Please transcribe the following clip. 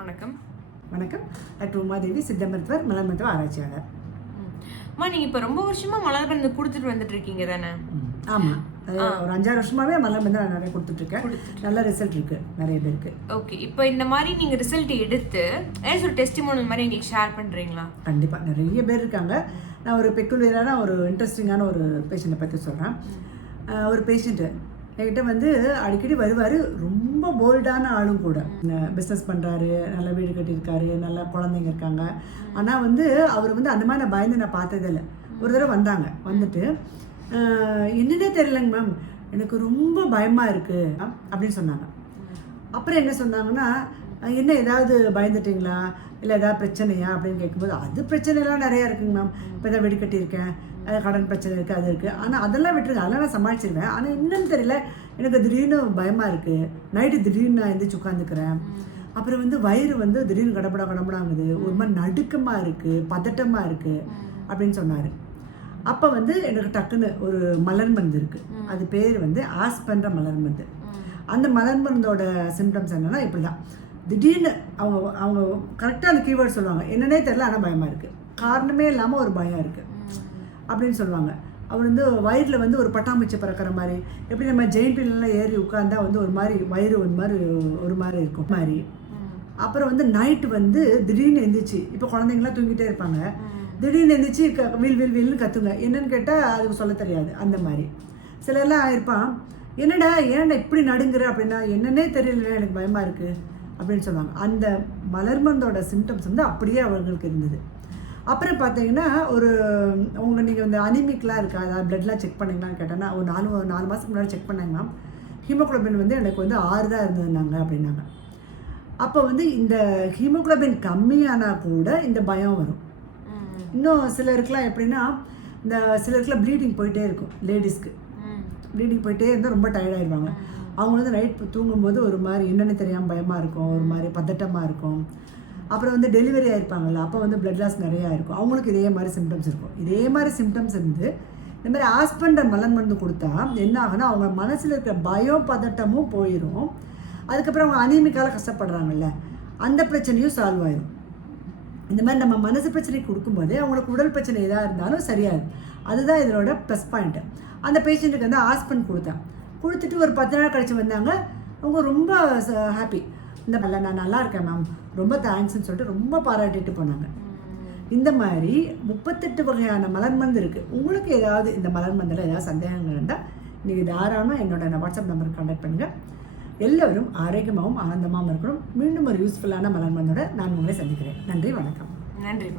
வணக்கம். வணக்கம். டாக்டர் உமாதேவி சித்த மருத்துவர் மலர் மருத்துவ ஆராய்ச்சியாளர். அம்மா நீங்க இப்ப ரொம்ப வருஷமா மலர் மருந்து கொடுத்துட்டு வந்துட்டு இருக்கீங்க தானே ஆமாம் ஒரு அஞ்சாறு வருஷமாவே மலர் மருந்து நான் நிறைய கொடுத்துட்ருக்கேன் நல்ல ரிசல்ட் இருக்கு நிறைய பேருக்கு. ஓகே. இப்போ இந்த மாதிரி நீங்க ரிசல்ட் எடுத்து ஏதாச்சும் ஒரு டெஸ்டிமோனல் மாதிரி எங்களுக்கு ஷேர் பண்றீங்களா? கண்டிப்பாக நிறைய பேர் இருக்காங்க. நான் ஒரு பெக்குலியரான ஒரு இன்ட்ரெஸ்டிங்கான ஒரு பேஷண்ட்டை பற்றி சொல்கிறேன் ஒரு பேஷண்ட்டு என்கிட்ட வந்து அடிக்கடி வருவார். ரொம்ப ரொம்ப போல்டான ஆளும் கூட. பிஸ்னஸ் பண்ணுறாரு நல்ல வீடு கட்டியிருக்காரு நல்ல குழந்தைங்க இருக்காங்க. ஆனால் வந்து அவர் வந்து அந்த மாதிரி நான் பயந்து நான் பார்த்ததில்லை ஒரு தடவை வந்தாங்க. வந்துட்டு என்னன்னே தெரியலங்க மேம் எனக்கு ரொம்ப பயமாக இருக்குது அப்படின்னு சொன்னாங்க. அப்புறம் என்ன சொன்னாங்கன்னா என்ன ஏதாவது பயந்துட்டிங்களா? இல்லை ஏதாவது பிரச்சனையா? அப்படின்னு கேட்கும்போது அது பிரச்சனைலாம் நிறையா இருக்குங்க மேம் இப்போ தான் வெடி கட்டியிருக்கேன். கடன் பிரச்சனை இருக்குது அது இருக்குது ஆனால் அதெல்லாம் விட்டுருங்க. அதெல்லாம் நான் சமாளிச்சிருவேன். ஆனால் என்னன்னு தெரியல. எனக்கு திடீர்னு பயமாக இருக்குது நைட்டு திடீர்னு நான் எந்திரிச்சு உட்காந்துக்கிறேன் அப்புறம் வந்து வயிறு வந்து திடீர்னு கடப்படா கடப்படாங்குது ஒரு மாதிரி நடுக்கமாக இருக்குது பதட்டமாக இருக்குது அப்படின்னு சொன்னார். அப்போ வந்து எனக்கு டக்குன்னு ஒரு மலர் மருந்து இருக்குது அது பேர் வந்து ஆஸ்பன்ற மலர் மருந்து. அந்த மலர் மருந்தோட சிம்டம்ஸ் என்னன்னா இப்படி தான் திடீர்னு அவங்க அவங்க கரெக்டாக அந்த கீவேர்ட் சொல்லுவாங்க. என்னன்னே தெரியல ஆனால் பயமாக இருக்குது காரணமே இல்லாமல் ஒரு பயம் இருக்குது அப்படின்னு சொல்லுவாங்க. அவர் வந்து வயிறில் வந்து ஒரு பட்டாம்பூச்சி பறக்கிற மாதிரி எப்படி நம்ம ஜெயின் பில்லாம் ஏறி உட்காந்தா வந்து ஒரு மாதிரி வயிறு ஒரு மாதிரி ஒரு மாதிரி இருக்கும். மாதிரி. அப்புறம் வந்து நைட்டு வந்து திடீர்னு எந்திரிச்சு இப்போ குழந்தைங்களாம் தூங்கிட்டே இருப்பாங்க. திடீர்னு எந்திரிச்சு க வில் வில் வில்னு கத்துங்க. என்னன்னு கேட்டால் அதுக்கு சொல்ல தெரியாது. அந்த மாதிரி. சிலர்லாம் இருப்பான் என்னடா ஏன்டா இப்படி நடுங்குற? அப்படின்னா என்னன்னே தெரியல எனக்கு பயமாக இருக்குது அப்படின்னு சொல்லுவாங்க. அந்த மலர் மருந்தோட சிம்டம்ஸ் வந்து அப்படியே அவங்களுக்கு இருந்தது. அப்புறம் பார்த்தீங்கன்னா ஒரு உங்கள் நீங்கள் இந்த அனிமிக்லாம் இருக்கா? அதாவது பிளட்லாம் செக் பண்ணீங்களான்னு கேட்டேன்னா ஒரு நாலு நாலு மாதத்துக்கு முன்னாடி செக் பண்ணாங்க மேம் ஹீமோகுளோபின் வந்து எனக்கு வந்து ஆறு தான் இருந்ததுனாங்க அப்படின்னாங்க. அப்போ வந்து இந்த ஹீமோகுளோபின் கம்மியானா கூட இந்த பயம் வரும். இன்னும் சிலருக்குலாம் எப்படின்னா இந்த சிலருக்குலாம் ப்ளீடிங் போயிட்டே இருக்கும் லேடிஸ்க்கு ப்ளீடிங் போயிட்டே இருந்தால் ரொம்ப டயர்டாயிடுவாங்க அவங்க வந்து நைட் தூங்கும்போது ஒரு மாதிரி என்னென்னு தெரியாமல் பயமாக இருக்கும் ஒரு மாதிரி பதட்டமாக இருக்கும். அப்புறம் வந்து டெலிவரி ஆகிருப்பாங்கல்ல அப்போ வந்து பிளட் லாஸ் நிறையா இருக்கும். அவங்களுக்கு இதே மாதிரி சிம்டம்ஸ் இருக்கும். இதே மாதிரி சிம்டம்ஸ் இருந்து இந்த மாதிரி ஆஸ்பெண்டர் மலர் மருந்து கொடுத்தா என்ன ஆகுனா அவங்க மனசில் இருக்கிற பயம் பதட்டமும் போயிடும் அதுக்கப்புறம் அவங்க அனிமிக்கால கஷ்டப்படுறாங்கல்ல அந்த பிரச்சனையும் சால்வ் ஆயிடும் இந்த மாதிரி நம்ம மனசு பிரச்சனை கொடுக்கும்போது அவங்களுக்கு உடல் பிரச்சனை எதாக இருந்தாலும் சரியாது அதுதான் இதனோட ப்ளஸ் பாயிண்ட்டு அந்த பேஷண்ட்டுக்கு வந்து ஆஸ்பன் கொடுத்தேன். கொடுத்துட்டு ஒரு பத்து நாள் கழிச்சு வந்தாங்க. அவங்க ரொம்ப ஹாப்பி இந்த நல்ல நான் நல்லா இருக்கேன் மேம் ரொம்ப தேங்க்ஸ்ன்னு சொல்லிட்டு ரொம்ப பாராட்டிட்டு போனாங்க. இந்த மாதிரி முப்பத்தெட்டு வகையான மலர் மருந்து இருக்குது உங்களுக்கு ஏதாவது இந்த மலர் மருந்தில் ஏதாவது சந்தேகங்கள் இருந்தால் நீங்கள் தாராளமாக என்னோட வாட்ஸ்அப் நம்பருக்கு கான்டாக்ட் பண்ணுங்கள் எல்லோரும் ஆரோக்கியமாகவும் ஆனந்தமாகவும் இருக்கணும். மீண்டும் ஒரு யூஸ்ஃபுல்லான மலர் மருந்தோட நான் உங்களை சந்திக்கிறேன். நன்றி வணக்கம். நன்றி